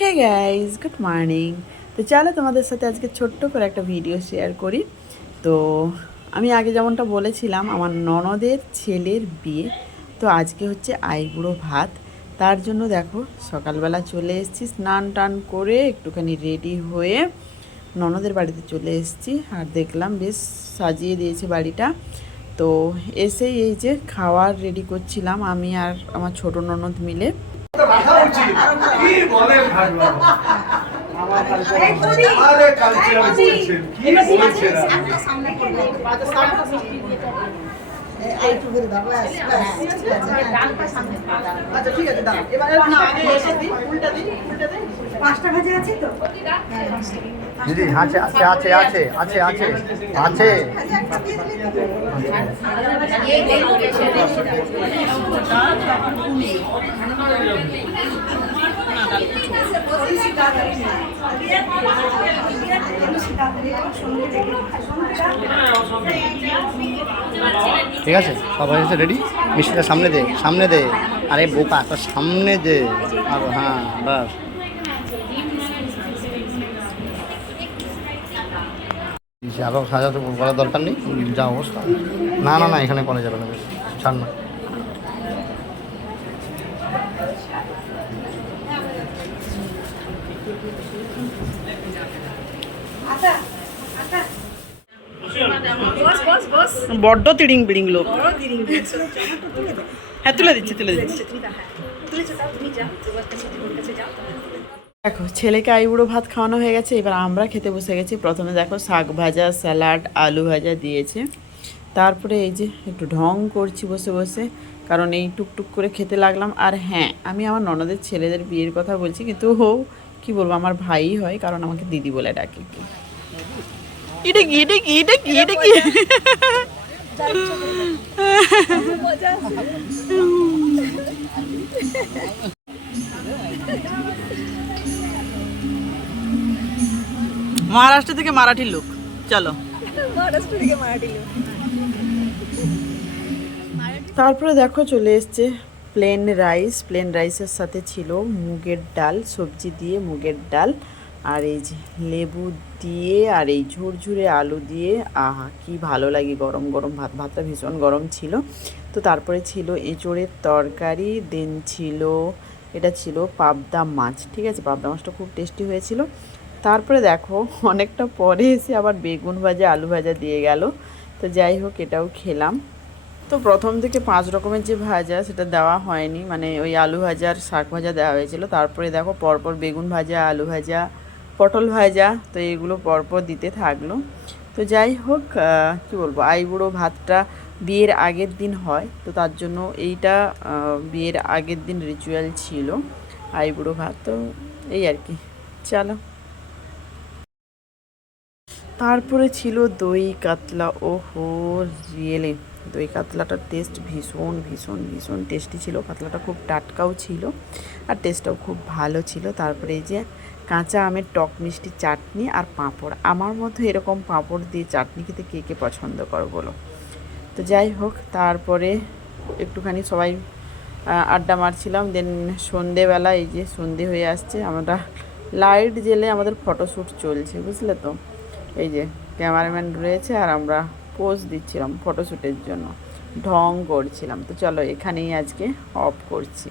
Hey guys good morning তো চলো তোমাদের সাথে আজকে ছোট্ট করে একটা ভিডিও শেয়ার করি। তো আমি আগে যেমনটা বলেছিলাম, আমার ননদের ছেলের বিয়ে। তো আজকে হচ্ছে আইবুড়ো ভাত। তার জন্য দেখো, সকালবেলা চলে এসেছি স্নান টান করে, একটুখানি রেডি হয়ে ননদের বাড়িতে চলে এসেছি। আর দেখলাম বেশ সাজিয়ে দিয়েছে বাড়িটা। তো এসেই এই যে খাওয়ার রেডি করছিলাম আমি আর আমার ছোট ননদ মিলে। আচ্ছা ঠিক আছে দিই পাঁচটা ভাজে আছে আছে আছে। আছে ঠিক আছে, সবাই এসে রেডি মিষ্টিটা সামনে দে সামনে দে। আরে বোকা, তো সামনে দে। হ্যাঁ বাস। আরও সাজাতে করার দরকার নেই, যা অবস্থা। না না না, এখানে করা যাবে না ছাড় না। বড্ড তিড়িং বিড়িং লোক। হ্যাঁ তুলে দিচ্ছি তুলে দিচ্ছি। দেখো ছেলেকে আইবুড়ো ভাত খাওয়ানো হয়ে গেছে এবার আমরা খেতে বসে গেছি। প্রথমে দেখো শাক ভাজা স্যালাড আলু ভাজা দিয়েছে। তারপরে এই যে একটু ঢং করছি বসে বসে কারণ এই টুকটুক করে খেতে লাগলাম। আর হ্যাঁ আমি আমার ননদের ছেলেদের বিয়ের কথা বলছি কিন্তু ও কি বলব আমার ভাই হয় কারণ আমাকে দিদি বলে ডাকে এটা কি এটা কি এটা কি এটা কি? মহারাষ্ট্র থেকে মারাঠি লোক। চলো। তারপরে দেখো চলে এসছে প্লেন রাইস প্লেন রাইসের সাথে ছিল মুগের ডাল, সবজি দিয়ে মুগের ডাল আর এই যে লেবু দিয়ে আর এই ঝুরঝুরে আলু দিয়ে। আহা, কি ভালো লাগে, গরম গরম ভাত, ভাতটা ভীষণ গরম ছিল। তো তারপরে ছিল এঁচোড়ের তরকারি, দেন ছিল, এটা ছিল পাবদা মাছ, ঠিক আছে? পাবদা মাছটা খুব টেস্টি হয়েছিল। তারপরে দেখো, অনেকটা পরে এসে আবার বেগুন ভাজা, আলু ভাজা দিয়ে গেল। তো যাই হোক, এটাও খেলাম। তো প্রথম থেকে পাঁচ রকমের যে ভাজা সেটা দেওয়া হয়নি। মানে ওই আলু ভাজা আর শাক ভাজা দেওয়া হয়েছিল। তারপরে দেখো পরপর বেগুন ভাজা, আলু ভাজা, পটল ভাজা, তো এগুলো পরপর দিতে থাকল। তো যাই হোক কি বলব আইবুড়ো ভাতটা বিয়ের আগের দিন হয়। তো তার জন্য এইটা বিয়ের আগের দিন রিচুয়াল ছিল আইবুড়ো ভাত। তো এই আর কি, চলো। তারপরে ছিল দই, কাতলা ও হো রিয়েলি দই কাতলাটার টেস্ট ভীষণ ভীষণ ভীষণ টেস্টি ছিল। কাতলাটা খুব টাটকাও ছিল আর টেস্টটাও খুব ভালো ছিল। তারপরে এই যে কাঁচা আমের টক মিষ্টি চাটনি আর পাঁপড়। আমার মতো এরকম পাঁপড় দিয়ে চাটনি খেতে কে কে পছন্দ করো বলো? তো যাই হোক, তারপরে একটুখানি সবাই আড্ডা মারছিলাম। দেন সন্ধেবেলা এই যে সন্ধে হয়ে আসছে, আমরা লাইট জেলে আমাদের ফটোশ্যুট চলছে, বুঝলে তো? এই যে ক্যামেরাম্যান রয়েছে আর আমরা পোজ দিচ্ছিলাম ফটোশ্যুটের জন্য। ঢং করছিলাম। তো চলো এখানেই আজকে অফ করছি।